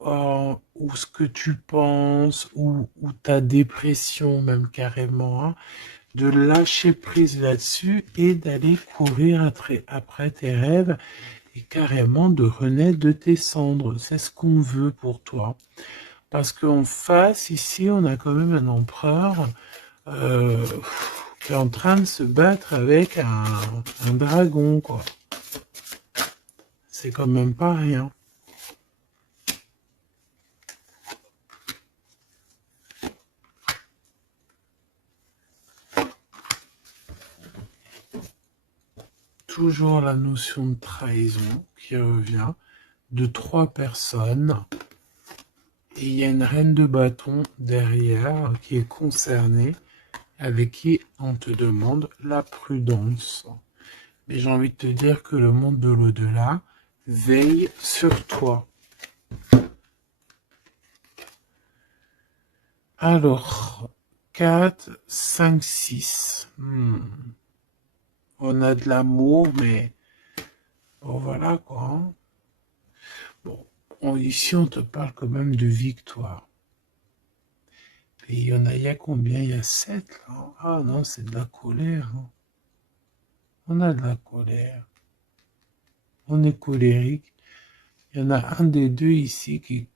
ce que tu penses, ou ta dépression même carrément, hein, de lâcher prise là-dessus et d'aller courir après tes rêves et carrément de renaître de tes cendres. C'est ce qu'on veut pour toi. Parce qu'en face, ici, on a quand même un empereur euh, qui est en train de se battre avec un dragon, quoi. C'est quand même pas rien. Toujours la notion de trahison qui revient de 3 personnes. Et il y a une reine de bâton derrière qui est concernée, avec qui on te demande la prudence. Mais j'ai envie de te dire que le monde de l'au-delà veille sur toi. Alors, 4, 5, 6. On a de l'amour, mais bon, voilà quoi. Hein. Bon, ici, on te parle quand même de victoire. Et il y a combien? Il y a 7 là. Ah non, c'est de la colère. Hein. On a de la colère. On est colérique. Il y en a un des deux ici qui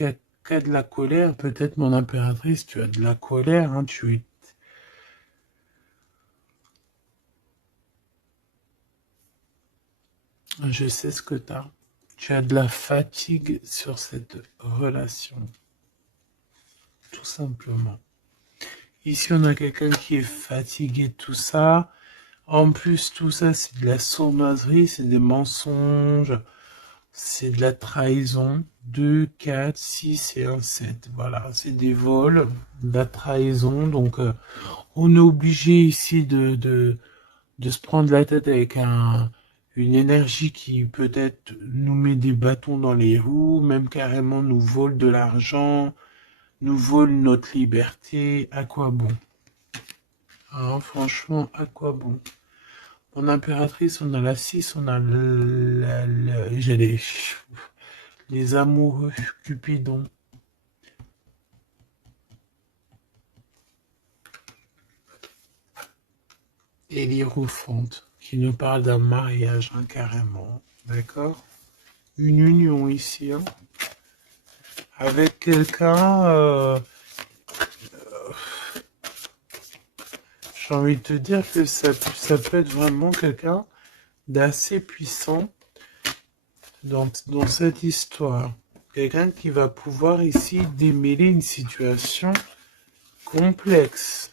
a de la colère. Peut-être mon impératrice, tu as de la colère. Hein, Je sais ce que tu as. Tu as de la fatigue sur cette relation. Tout simplement. Ici, on a quelqu'un qui est fatigué de tout ça. En plus, tout ça, c'est de la sournoiserie, c'est des mensonges, c'est de la trahison. 2, 4, 6 et un 7. Voilà, c'est des vols, de la trahison. Donc, on est obligé ici de se prendre la tête avec une énergie qui peut-être nous met des bâtons dans les roues, même carrément nous vole de l'argent, nous vole notre liberté. À quoi bon? Hein, franchement, à quoi bon? Mon impératrice, on a la 6, on a j'ai les amoureux Cupidon. Et l'Hiérophante, qui nous parle d'un mariage, hein, carrément. D'accord? Une union ici, hein, avec quelqu'un, j'ai envie de te dire que ça peut être vraiment quelqu'un d'assez puissant dans cette histoire. Quelqu'un qui va pouvoir ici démêler une situation complexe.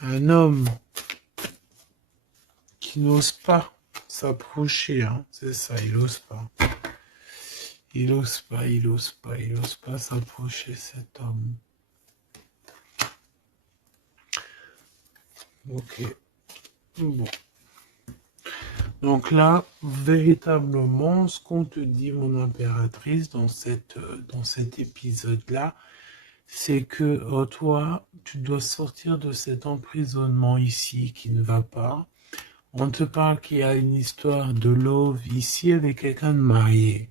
Un homme qui n'ose pas s'approcher, hein, c'est ça, il n'ose pas. Il n'ose pas, il n'ose pas, il n'ose pas s'approcher, cet homme. Ok. Bon. Donc là, véritablement, ce qu'on te dit, mon impératrice, dans cet épisode-là, c'est que toi, tu dois sortir de cet emprisonnement ici qui ne va pas. On te parle qu'il y a une histoire de love ici avec quelqu'un de marié.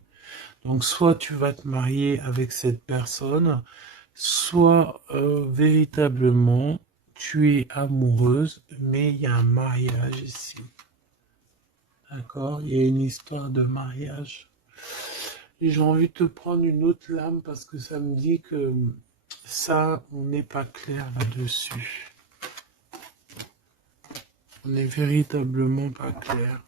Donc soit tu vas te marier avec cette personne, soit véritablement tu es amoureuse, mais il y a un mariage ici. D'accord? Il y a une histoire de mariage. Et j'ai envie de te prendre une autre lame parce que ça me dit que ça, on n'est pas clair là-dessus. On n'est véritablement pas clair.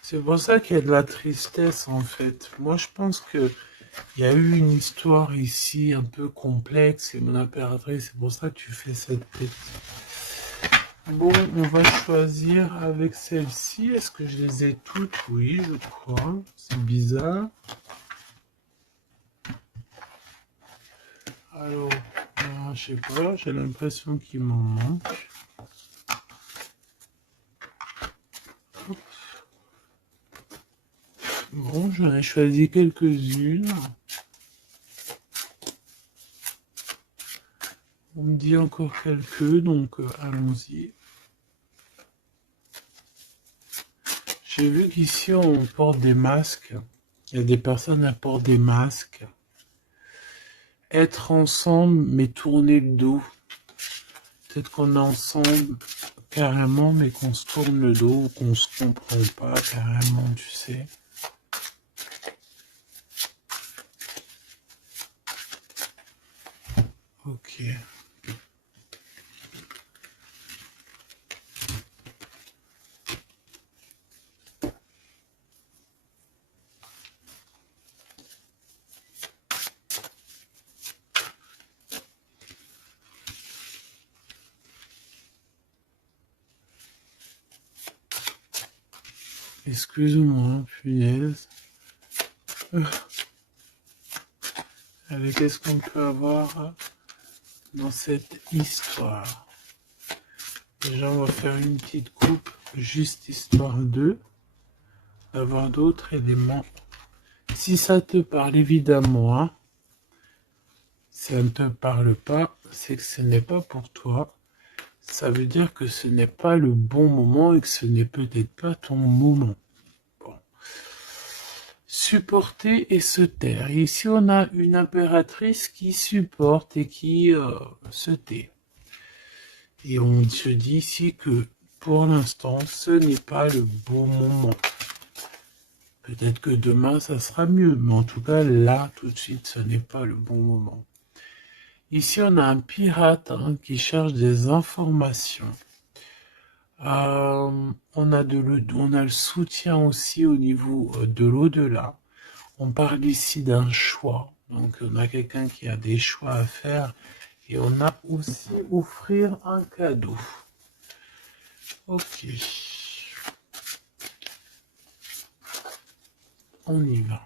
C'est pour ça qu'il y a de la tristesse en fait. Moi je pense que il y a eu une histoire ici un peu complexe et mon impératrice, c'est pour ça que tu fais cette petite. Bon, on va choisir avec celle-ci. Est-ce que je les ai toutes? Oui, je crois. C'est bizarre. Alors, je sais pas, j'ai l'impression qu'il m'en manque. Bon, j'en ai choisi quelques-unes. On me dit encore quelques, donc allons-y. J'ai vu qu'ici on porte des masques. Il y a des personnes qui portent des masques. Être ensemble mais tourner le dos. Peut-être qu'on est ensemble carrément mais qu'on se tourne le dos ou qu'on se comprend pas carrément, tu sais. Ok. Excuse-moi, punaise. Allez, qu'est-ce qu'on peut avoir dans cette histoire? Déjà, on va faire une petite coupe, juste histoire d'avoir d'autres éléments. Si ça te parle, évidemment, hein. Si ça ne te parle pas, c'est que ce n'est pas pour toi. Ça veut dire que ce n'est pas le bon moment et que ce n'est peut-être pas ton moment. Bon. Supporter et se taire. Ici, on a une impératrice qui supporte et qui se tait. Et on se dit ici que pour l'instant, ce n'est pas le bon moment. Peut-être que demain, ça sera mieux, mais en tout cas, là, tout de suite, ce n'est pas le bon moment. Ici, on a un pirate qui cherche des informations. On a le soutien aussi au niveau de l'au-delà. On parle ici d'un choix. Donc, on a quelqu'un qui a des choix à faire. Et on a aussi offrir un cadeau. Ok. On y va.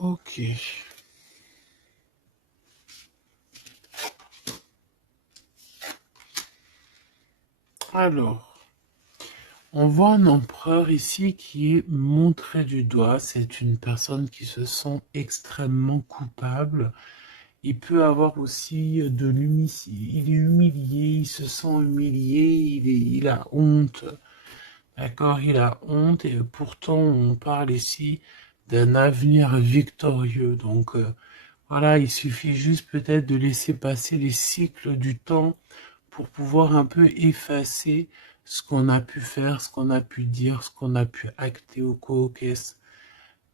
Ok. Alors, on voit un empereur ici qui est montré du doigt. C'est une personne qui se sent extrêmement coupable. Il peut avoir aussi de l'humilité. Il est humilié, il se sent humilié, il a honte. D'accord, il a honte et pourtant on parle ici d'un avenir victorieux. Donc voilà, il suffit juste peut-être de laisser passer les cycles du temps pour pouvoir un peu effacer ce qu'on a pu faire, ce qu'on a pu dire, ce qu'on a pu acter au co-caisse.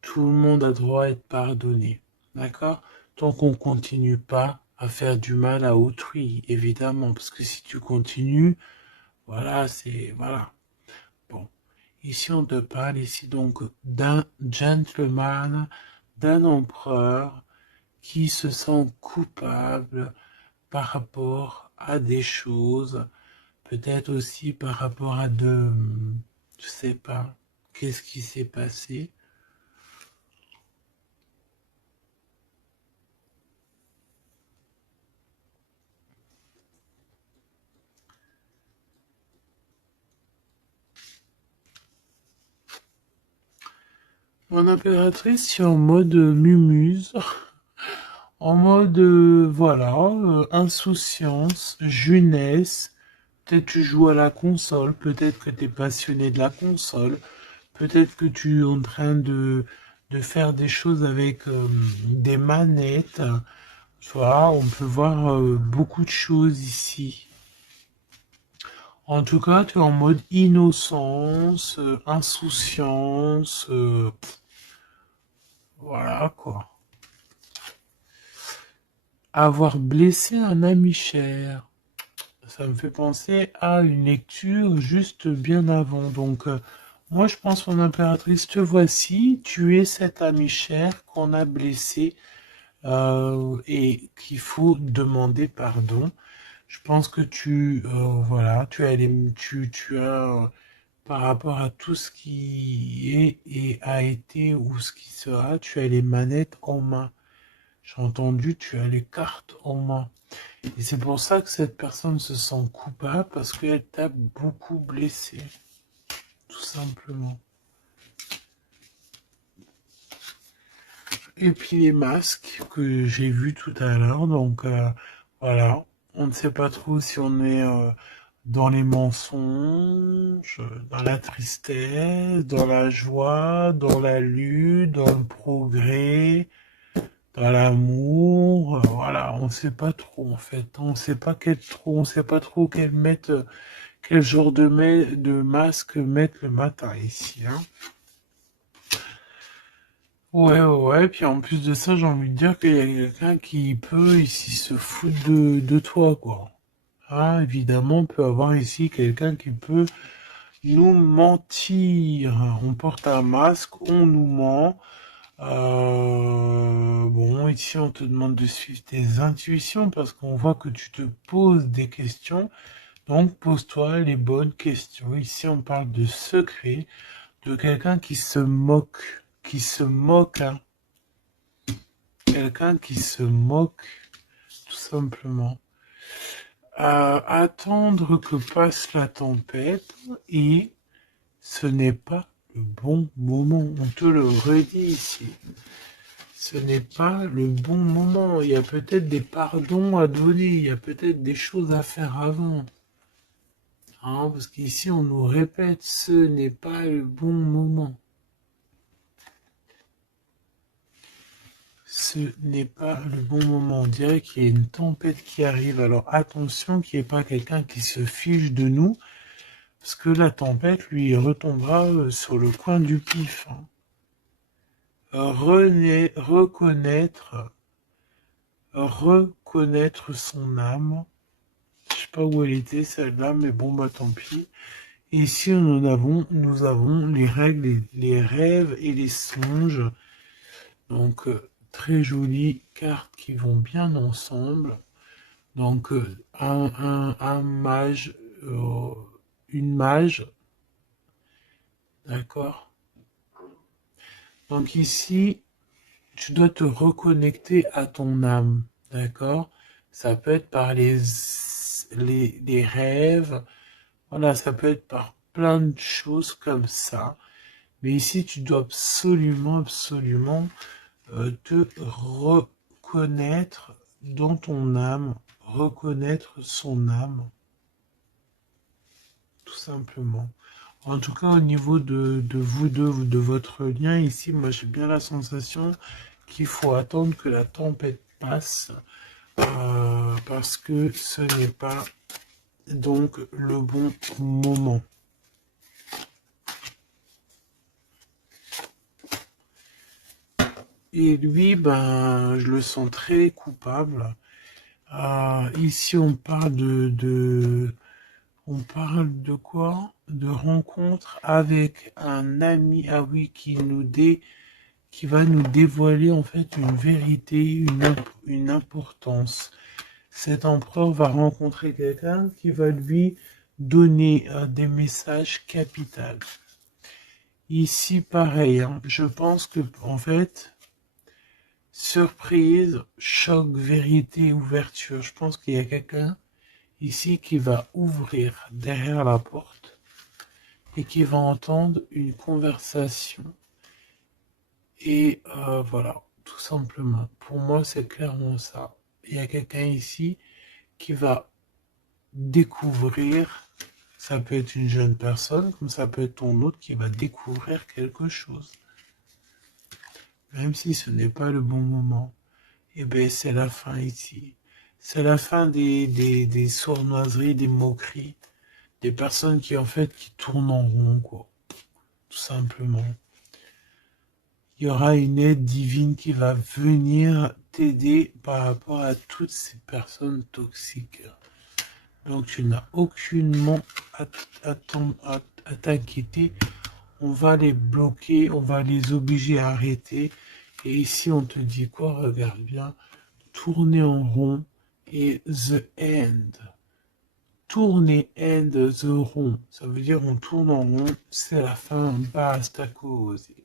Tout le monde a droit à être pardonné. D'accord? Tant qu'on continue pas à faire du mal à autrui, évidemment. Parce que si tu continues, voilà, voilà. Bon. Ici, on te parle ici donc d'un gentleman, d'un empereur qui se sent coupable par rapport à des choses, peut-être aussi par rapport à je sais pas, qu'est-ce qui s'est passé. Mon impératrice, c'est en mode mumuse, en mode, voilà, insouciance, jeunesse. Peut-être tu joues à la console, peut-être que tu es passionné de la console, peut-être que tu es en train de faire des choses avec des manettes. Tu vois, on peut voir beaucoup de choses ici. En tout cas, tu es en mode innocence, insouciance, voilà quoi. Avoir blessé un ami cher. Ça me fait penser à une lecture juste bien avant. Donc, moi, je pense, mon impératrice, te voici. Tu es cet ami cher qu'on a blessé et qu'il faut demander pardon. Je pense que voilà, tu as, par rapport à tout ce qui est et a été ou ce qui sera, tu as les manettes en main. J'ai entendu, tu as les cartes en main. Et c'est pour ça que cette personne se sent coupable parce qu'elle t'a beaucoup blessé, tout simplement. Et puis les masques que j'ai vus tout à l'heure, donc voilà, on ne sait pas trop si on est dans les mensonges, dans la tristesse, dans la joie, dans la lutte, dans le progrès, dans l'amour, voilà, on ne sait pas trop en fait, on sait pas trop quel genre de masque mettre le matin ici, hein. Ouais, ouais, ouais, puis en plus de ça, j'ai envie de dire qu'il y a quelqu'un qui peut ici se foutre de toi, quoi. Ah, évidemment, on peut avoir ici quelqu'un qui peut nous mentir. On porte un masque, on nous ment. Bon, ici, on te demande de suivre tes intuitions parce qu'on voit que tu te poses des questions. Donc, pose-toi les bonnes questions. Ici, on parle de secret, de quelqu'un qui se moque, hein. Quelqu'un qui se moque, tout simplement. Attendre que passe la tempête et ce n'est pas le bon moment. On te le redit ici. Ce n'est pas le bon moment. Il y a peut-être des pardons à donner. Il y a peut-être des choses à faire avant. Hein, parce qu'ici, on nous répète, ce n'est pas le bon moment. Ce n'est pas le bon moment. On dirait qu'il y a une tempête qui arrive. Alors attention qu'il n'y ait pas quelqu'un qui se fiche de nous. Parce que la tempête, lui, retombera sur le coin du pif, hein. Reconnaître son âme. Je sais pas où elle était celle-là, mais bon bah tant pis. Et ici nous avons les règles, les rêves et les songes. Donc très jolies cartes qui vont bien ensemble. Donc un mage, une mage, d'accord. Donc ici, tu dois te reconnecter à ton âme, d'accord? Ça peut être par les rêves, voilà, ça peut être par plein de choses comme ça. Mais ici, tu dois absolument, absolument te reconnaître dans ton âme, reconnaître son âme, tout simplement. En tout cas, au niveau de vous deux, de votre lien ici, moi j'ai bien la sensation qu'il faut attendre que la tempête passe parce que ce n'est pas donc le bon moment. Et lui, ben, je le sens très coupable. Ici, on parle on parle de quoi? De rencontre avec un ami, ah oui, qui va nous dévoiler en fait une vérité, une importance. Cet empereur va rencontrer quelqu'un qui va lui donner des messages capitaux. Ici, pareil, hein, je pense que en fait, surprise, choc, vérité, ouverture. Je pense qu'il y a quelqu'un ici qui va ouvrir derrière la porte et qui va entendre une conversation. Et voilà, tout simplement. Pour moi, c'est clairement ça. Il y a quelqu'un ici qui va découvrir, ça peut être une jeune personne, comme ça peut être ton autre qui va découvrir quelque chose. Même si ce n'est pas le bon moment. Et bien, c'est la fin ici. C'est la fin des sournoiseries, des moqueries, des personnes qui, en fait, qui tournent en rond, quoi. Tout simplement. Il y aura une aide divine qui va venir t'aider par rapport à toutes ces personnes toxiques. Donc tu n'as aucunement à t'inquiéter. On va les bloquer, on va les obliger à arrêter Et ici, on te dit quoi? Regarde bien. Tourner en rond et the end. Tourner end the rond. Ça veut dire on tourne en rond, c'est la fin, basta cosy.